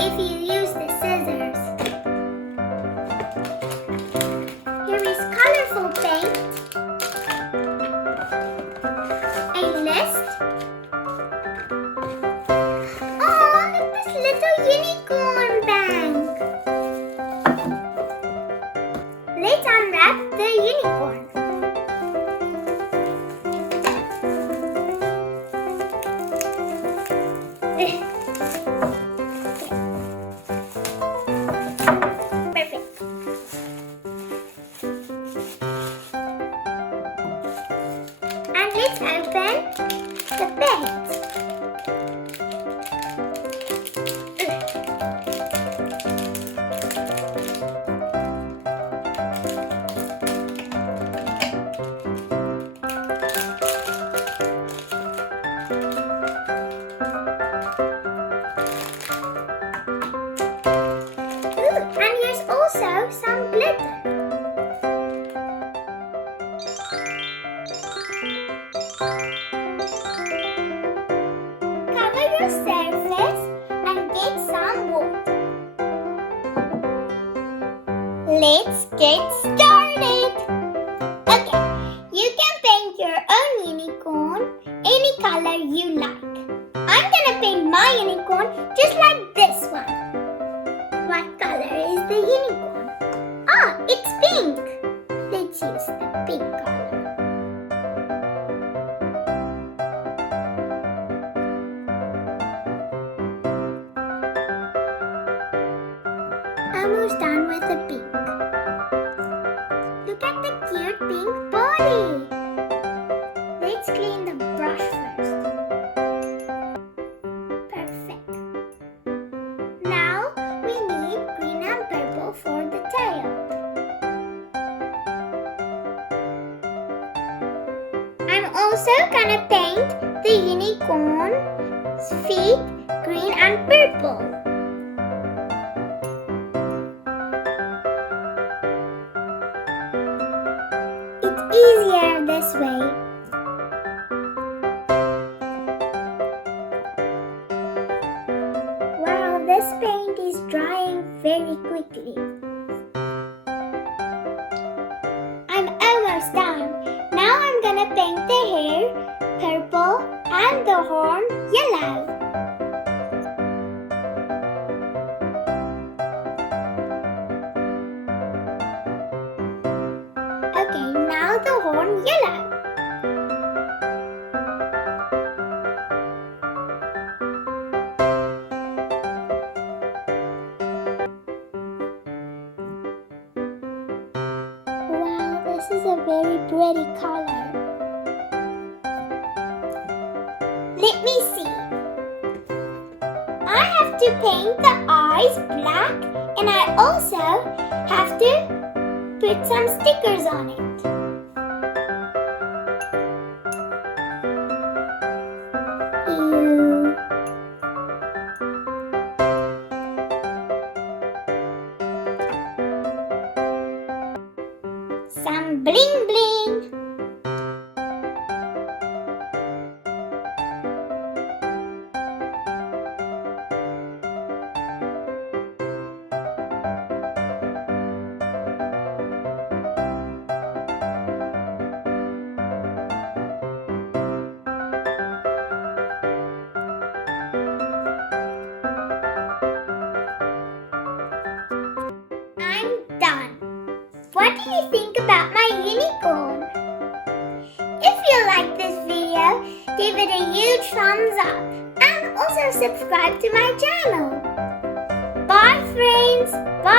if you use the scissors. Here is colorful paint, a list. Oh, look, this little unicorn bank. Let's unwrap the unicorn. Perfect. And let's open the paint. And here's also some glitter. Cover your surface and get some water. Let's get started. Okay, you can paint your own unicorn any color you like. I'm gonna paint my unicorn just like this one. What color is the unicorn? Ah, it's pink. Let's use the pink color. Almost done with the pink. Look at the cute pink body. Let's clean the brush first. Perfect. Now we need green and purple for the tail. I'm also gonna paint the unicorn's feet green and purple. It's easier this way. Wow, this paint is drying very quickly. I'm almost done. Now I'm gonna paint the hair purple and the horn yellow. Okay, now the horn yellow. Wow, this is a very pretty color. Let me see. I have to paint the eyes black and I also have to put some stickers on it. Ew. Some bling bling. I'm done. What do you think about my unicorn? If you like this video, give it a huge thumbs up and also subscribe to my channel. Bye friends. Bye.